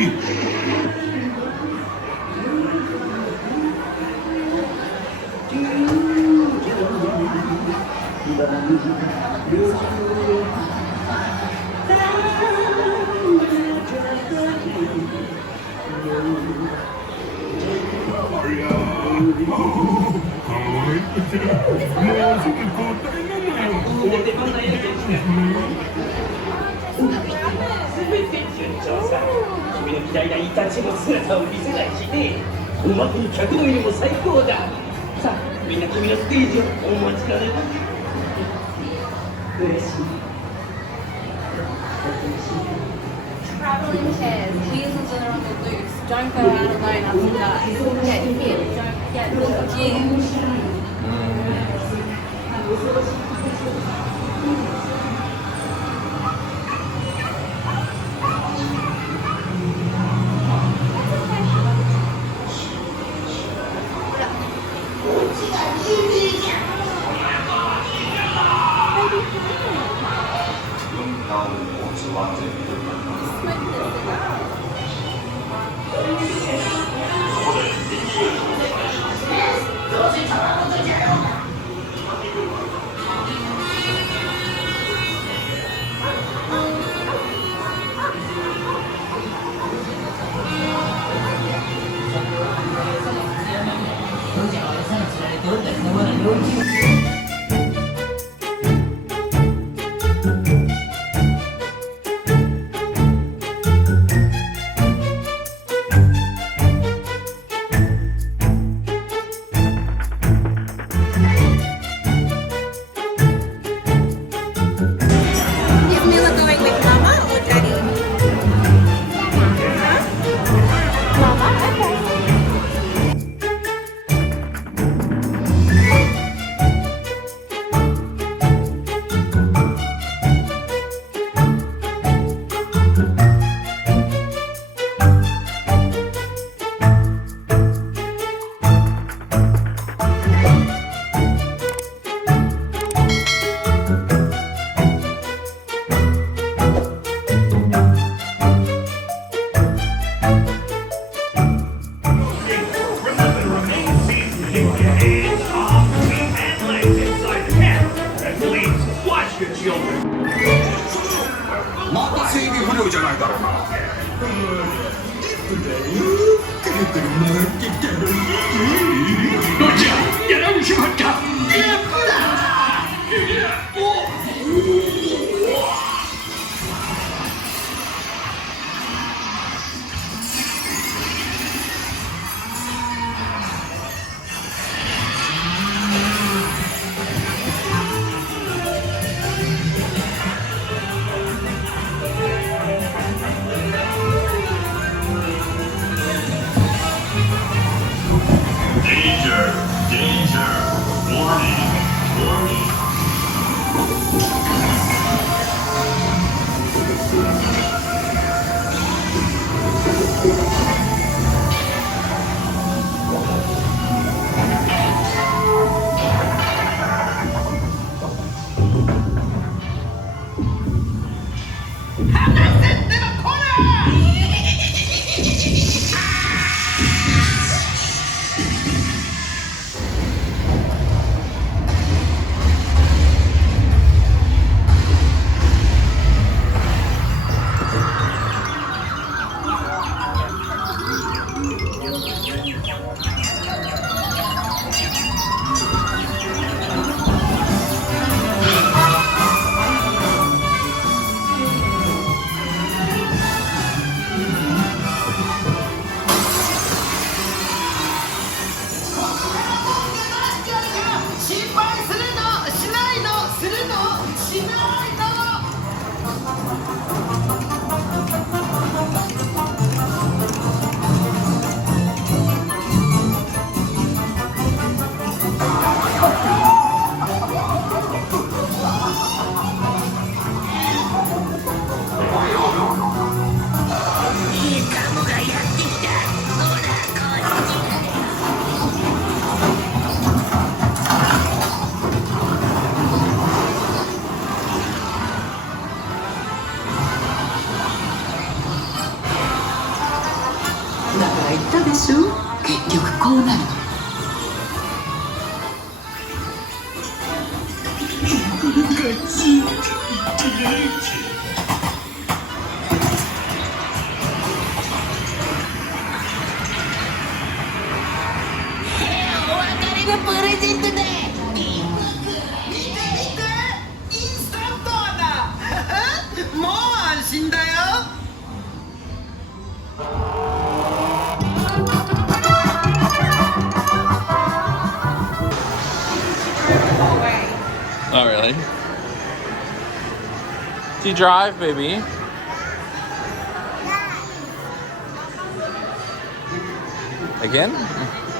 君の嫌いなイタチの姿を見せないしね。おまけに客の入りも最高だ。さあ、みんな君のステージをお待ちかね。嬉しい。Traveling chairs, wheels are on the loose. Don't go out alone after dark. Get hit, don't get confused. Is Mila going with Mama or Daddy? Mama? Okay. Remember to remain seated. Keep your hands off the feet and legs inside the cab. And please watch your children. また整備不良じゃないだろうな。ロジャー、やられちまった。Danger! Danger! Warning! Warning! 「でしょ。結局こうなるの。お別れのプレゼントだ。もう安心だよ。Oh, really? Do you drive, baby? Again?